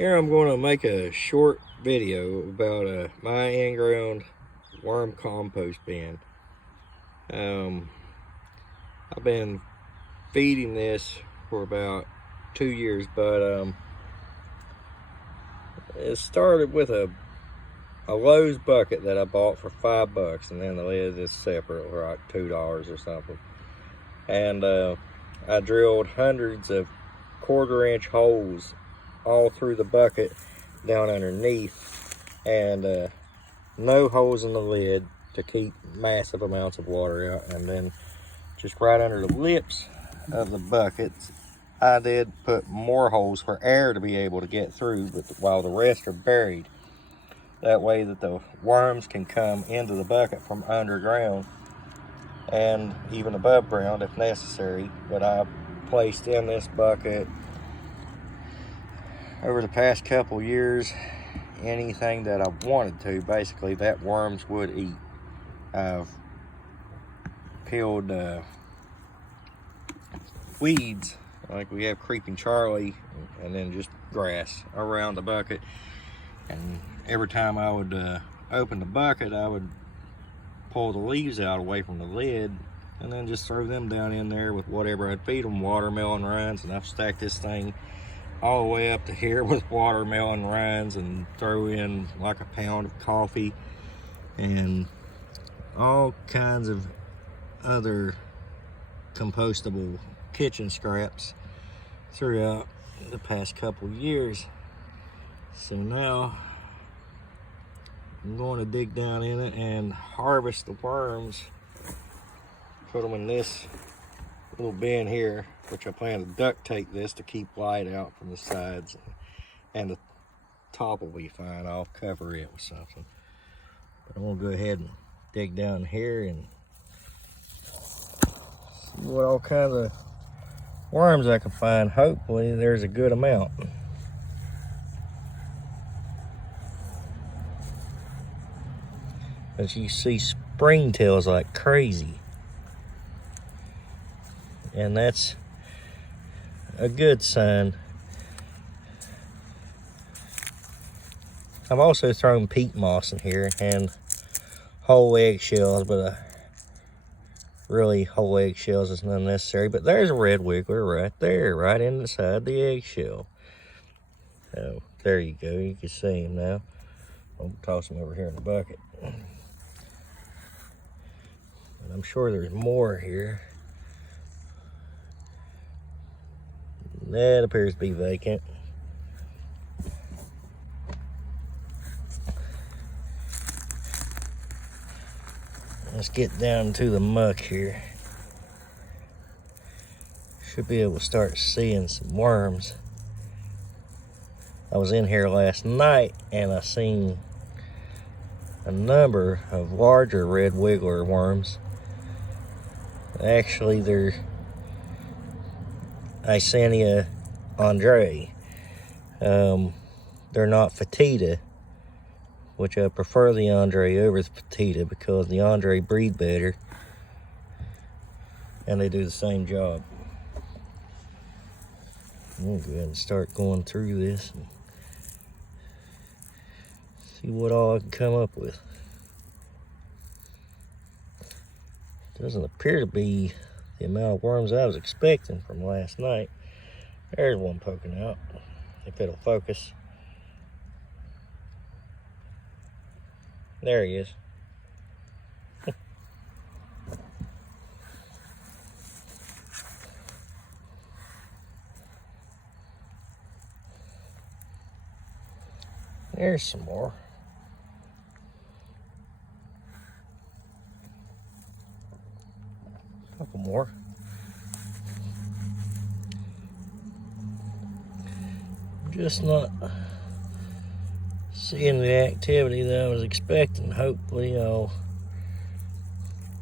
Here I'm going to make a short video about my in-ground worm compost bin. I've been feeding this for about 2 years, but it started with a Lowe's bucket that I bought for $5, and then the lid is separate for like $2 or something. And I drilled hundreds of 1/4-inch holes all through the bucket down underneath, and no holes in the lid to keep massive amounts of water out. And then just right under the lips of the buckets, I did put more holes for air to be able to get through, but while the rest are buried. That way that the worms can come into the bucket from underground and even above ground if necessary. But I placed in this bucket over the past couple years anything that I wanted to, basically, that worms would eat. I've peeled weeds, like we have creeping Charlie, and then just grass around the bucket. And every time I would open the bucket, I would pull the leaves out away from the lid and then just throw them down in there with whatever I'd feed them, watermelon rinds. And I've stacked this thing all the way up to here with watermelon rinds, and throw in like a pound of coffee and all kinds of other compostable kitchen scraps throughout the past couple years. So now I'm going to dig down in it and harvest the worms, put them in this little bin here, which I plan to duct tape this to keep light out from the sides, and the top will be fine. I'll cover it with something. But I'm gonna go ahead and dig down here and see what all kinds of worms I can find. Hopefully there's a good amount. As you see, springtails like crazy, and that's a good sign. I've also thrown peat moss in here and whole eggshells, but really whole eggshells is not necessary. But there's a red wiggler right there, right inside the eggshell. So there you go, you can see him now. I'll toss him over here in the bucket. But I'm sure there's more here. That appears to be vacant. Let's get down to the muck here. Should be able to start seeing some worms. I was in here last night and I seen a number of larger red wiggler worms. Actually, they're Eisinia Andrei. They're not Fetida, which I prefer the Andrei over the Fetida because the Andrei breed better and they do the same job. I'm gonna go ahead and start going through this and see what all I can come up with. Doesn't appear to be the amount of worms I was expecting from last night. There's one poking out, if it'll focus. There he is. There's some more. A couple more. I'm just not seeing the activity that I was expecting. Hopefully I'll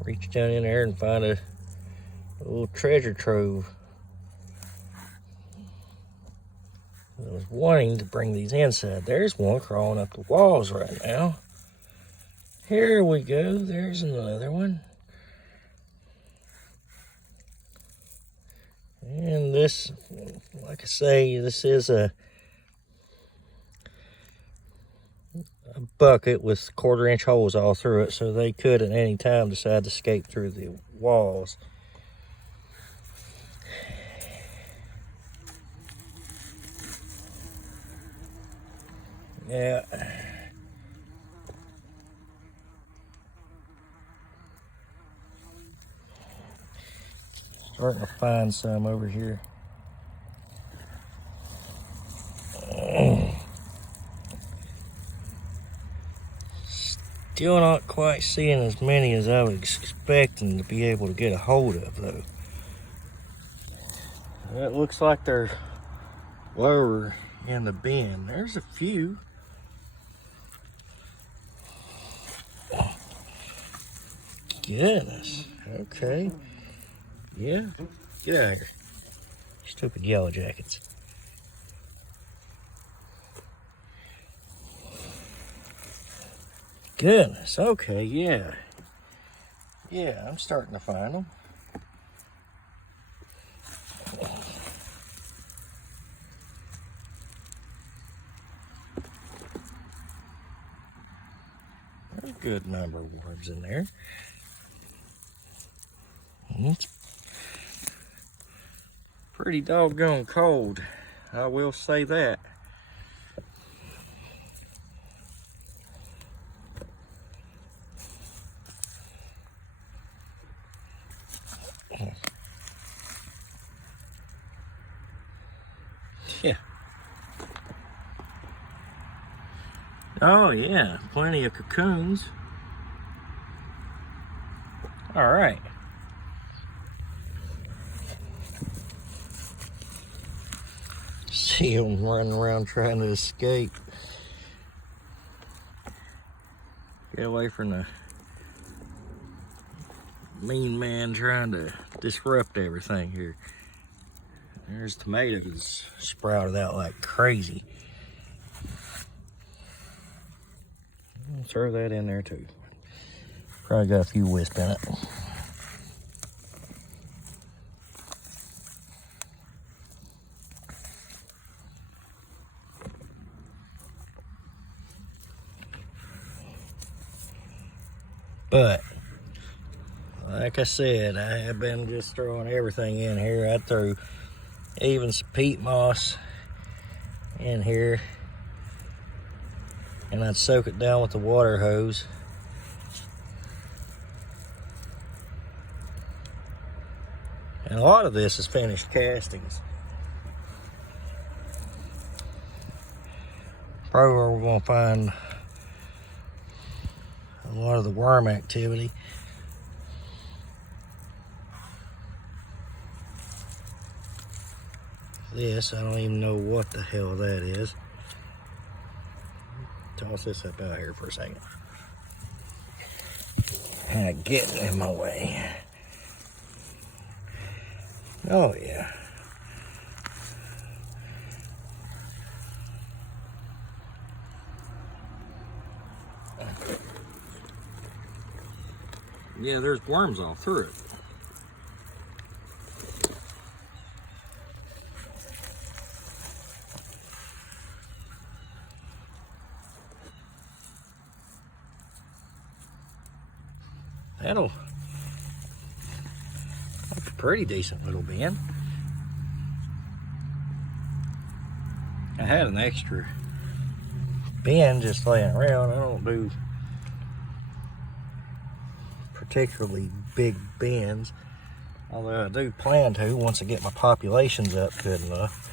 reach down in there and find a little treasure trove. I was wanting to bring these inside. There's one crawling up the walls right now. Here we go. There's another one. And this, like I say, this is a a bucket with 1/4-inch holes all through it, so they could at any time decide to escape through the walls. Yeah. Starting to find some over here. Still not quite seeing as many as I was expecting to be able to get a hold of, though. It looks like they're lower in the bin. There's a few. Goodness. Okay. Yeah. Get out of here. Stupid yellow jackets. Goodness. Okay. Yeah. Yeah, I'm starting to find them. There's a good number of worms in there. It's pretty doggone cold, I will say that. Yeah. Oh yeah, plenty of cocoons. All right. See them running around trying to escape. Get away from the mean man trying to disrupt everything here. There's tomatoes sprouted out like crazy. I'll throw that in there too. Probably got a few wisp in it. But like I said, I have been just throwing everything in here. I threw even some peat moss in here, and I'd soak it down with the water hose. And a lot of this is finished castings. Probably where we're gonna find a lot of the worm activity. This, I don't even know what the hell that is. Toss this up out here for a second. Getting in my way. Oh yeah. Yeah, there's worms all through it. That'll make a pretty decent little bin. I had an extra bin just laying around. I don't do particularly big bins, although I do plan to once I get my populations up good enough.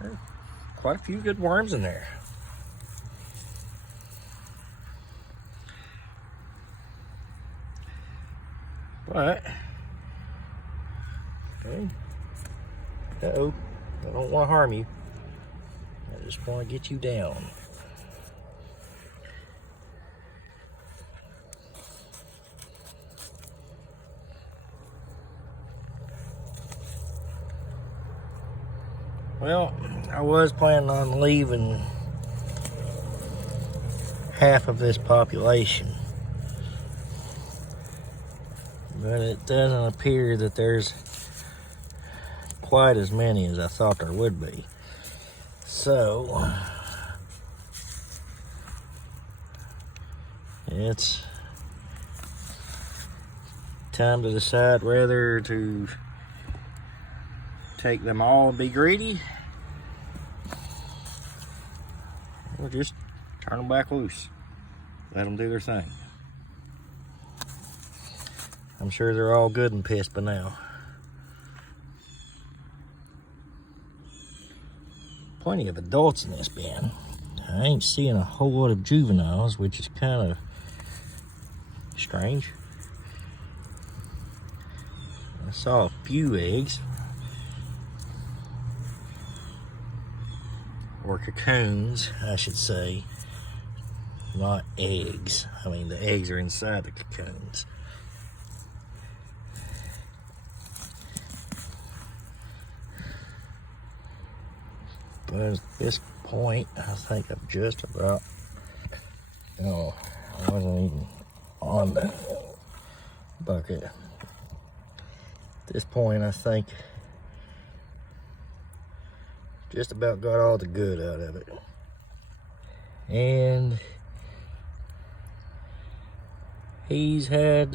There are quite a few good worms in there. But, okay. Uh-oh, I don't want to harm you. I just want to get you down. Well, I was planning on leaving half of this population, but it doesn't appear that there's quite as many as I thought there would be. So it's time to decide whether to take them all and be greedy, or just turn them back loose. Let them do their thing. I'm sure they're all good and pissed by now. Plenty of adults in this bin. I ain't seeing a whole lot of juveniles, which is kind of strange. I saw a few eggs, or cocoons, I should say, not eggs. I mean, the eggs are inside the cocoons. But at this point, I think I've just about, no, I wasn't even on the bucket. At this point, I think just about got all the good out of it. And he's had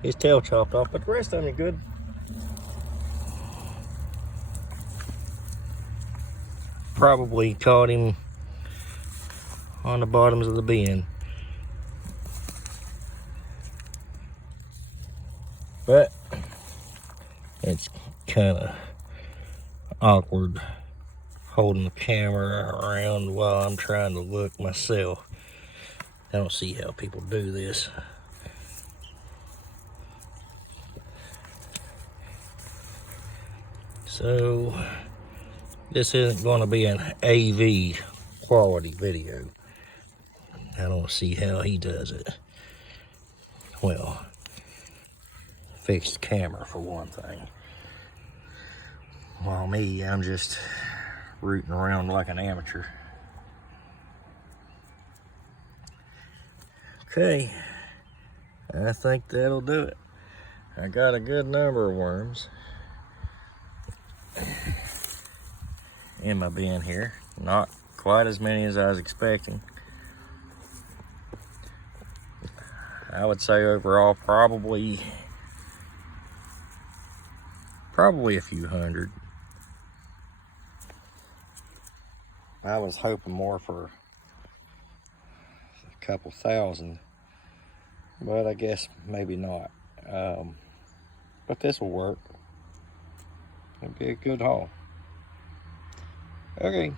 his tail chopped off, but the rest of him are good. Probably caught him on the bottoms of the bin. But it's kind of awkward holding the camera around while I'm trying to look myself. I don't see how people do this. So this isn't going to be an AV quality video. I don't see how he does it. Well, fixed camera for one thing. While me, I'm just rooting around like an amateur. Okay, I think that'll do it. I got a good number of worms in my bin here. Not quite as many as I was expecting. I would say overall probably a few hundred. I was hoping more for a couple thousand, but I guess maybe not. But this will work. It'll be a good haul. Okay.